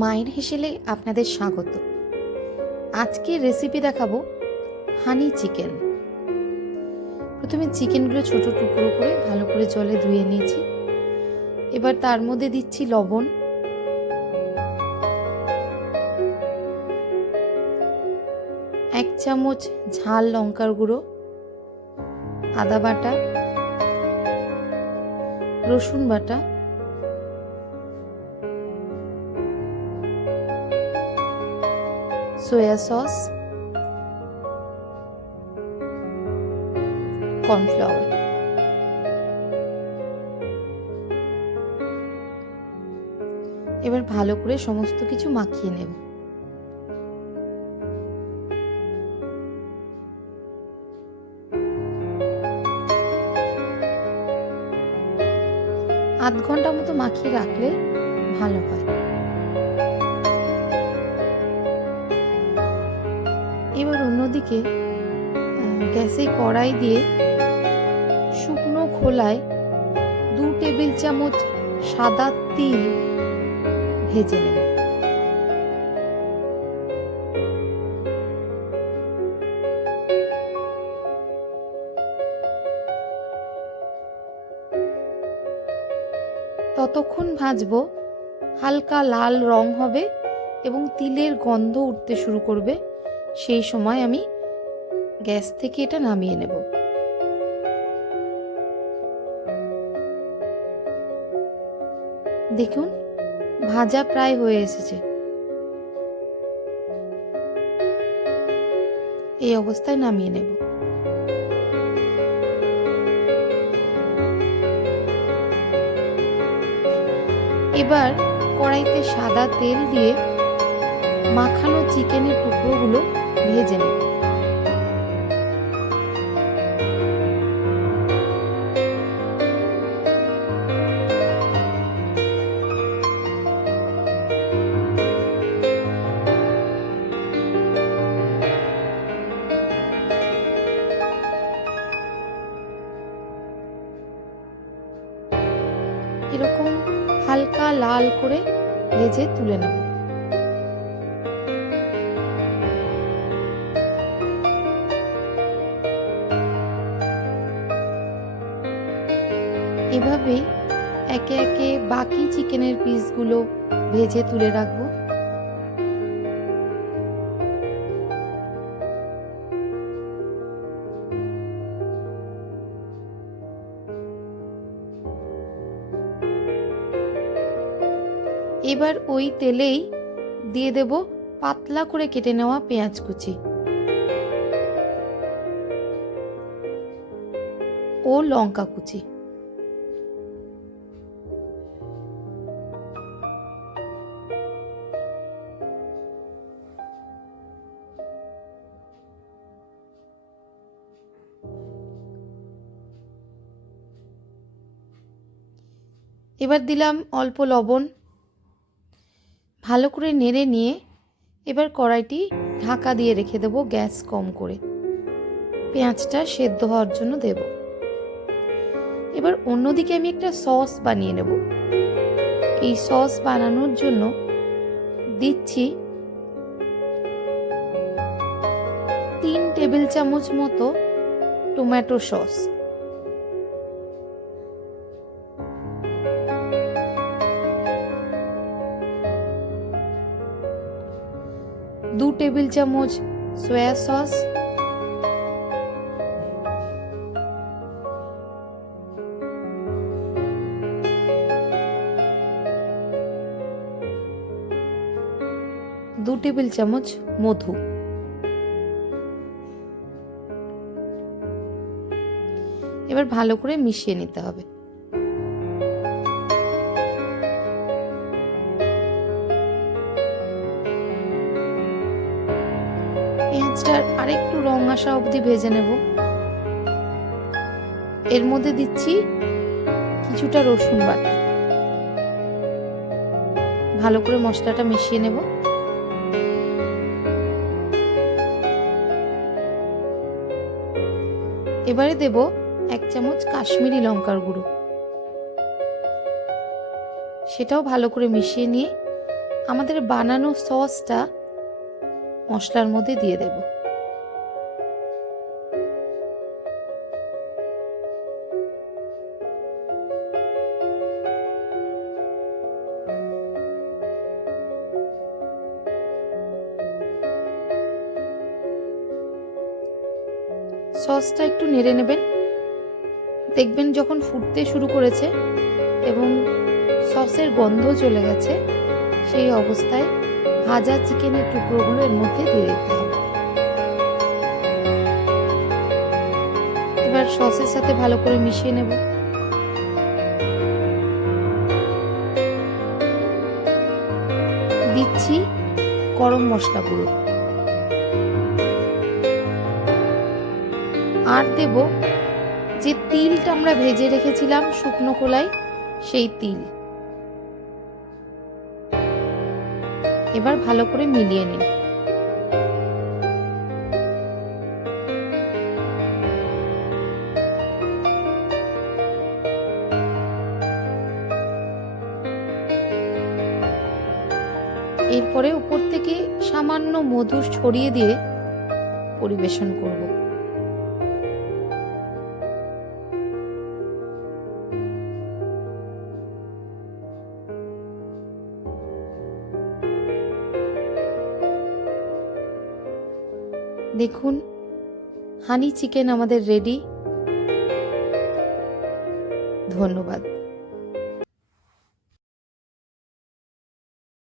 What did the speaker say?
মায়ের হেসেলে আপনাদের স্বাগত। আজকে রেসিপি দেখাবো হানি চিকেন। প্রথমে চিকেনগুলো ছোট টুকরো করে ভালো করে জলে ধুয়ে নিয়েছি। এবার তার মধ্যে দিচ্ছি লবণ, এক চামচ ঝাল লঙ্কার গুঁড়ো, আদা বাটা, রসুন বাটা, সোয়া সস, কর্নফ্লাওয়ার। এবার ভালো করে সমস্ত কিছু মাখিয়ে নেব। আধ ঘন্টা মতো মাখিয়ে রাখলে ভালো হয়। এবার অন্যদিকে গ্যাসে কড়াই দিয়ে শুকনো খোলায় 2 টেবিল চামচ সাদা তিল ভেজে নেব। ততক্ষণ ভাজবো হালকা লাল রং হবে এবং তিলের গন্ধ উঠতে শুরু করবে। সেই সময় আমি গ্যাস থেকে এটা নামিয়ে নেব। দেখুন ভাজা প্রায় হয়ে এসেছে। এই অবস্থায় নামিয়ে নেব। এবার কড়াইতে সাদা তেল দিয়ে মাখানো চিকেনের টুকরোগুলো ভেজে নেব। এরকম হালকা লাল করে ভেজে তুলে নেব। এভাবেই একে একে বাকি চিকেনের পিসগুলো ভেজে তুলে রাখবো। এবার ওই তেলেই দিয়ে দেব পাতলা করে কেটে নেওয়া পেঁয়াজ কুচি ও লঙ্কা কুচি। এবার দিলাম অল্প লবণ। ভালো করে নেড়ে নিয়ে এবার কড়াইটি ঢাকা দিয়ে রেখে দেব গ্যাস কম করে। পেঁয়াজটা সেদ্ধ হওয়ার জন্য দেব। এবার অন্যদিকে আমি একটা সস বানিয়ে নেব। এই সস বানানোর জন্য দিচ্ছি 3 টেবিল চামচ মতো টমেটো সস, 2 টেবিল চামচ সোয়া সস, 2 টেবিল চামচ মধু। এবার ভালো করে মিশিয়ে নিতে হবে। পেঁয়াজটার আরেকটু রং আসা অবধি ভেজে নেব। এর মধ্যে দিচ্ছি কিছুটা রসুন বাটা। ভালো করে মশলাটা মিশিয়ে নেব। এবারে দেব 1 চামচ কাশ্মীরি লঙ্কার গুঁড়ো। সেটাও ভালো করে মিশিয়ে নিয়ে আমাদের বানানো সসটা মশলার মধ্যে দিয়ে দেব। সসটা একটু নেড়ে নেবেন। দেখবেন যখন ফুটতে শুরু করেছে এবং সসের গন্ধ চলে গেছে, সেই অবস্থায় ভাজা চিকেনের টুকরোগুলো এর মধ্যে দিয়ে দিতে হবে। এবার সসের সাথে ভালো করে মিশিয়ে নেব। দিচ্ছি গরম মশলা গুঁড়ো, আর দেব যে তিলটা আমরা ভেজে রেখেছিলাম শুকনো খোলায়, সেই তিল। এবার ভালো করে মিলিয়ে নিন। এরপরে উপর থেকে সামান্য মধু ছড়িয়ে দিয়ে পরিবেশন করব। দেখুন, হানি চিকেন আমাদের রেডি। ধন্যবাদ।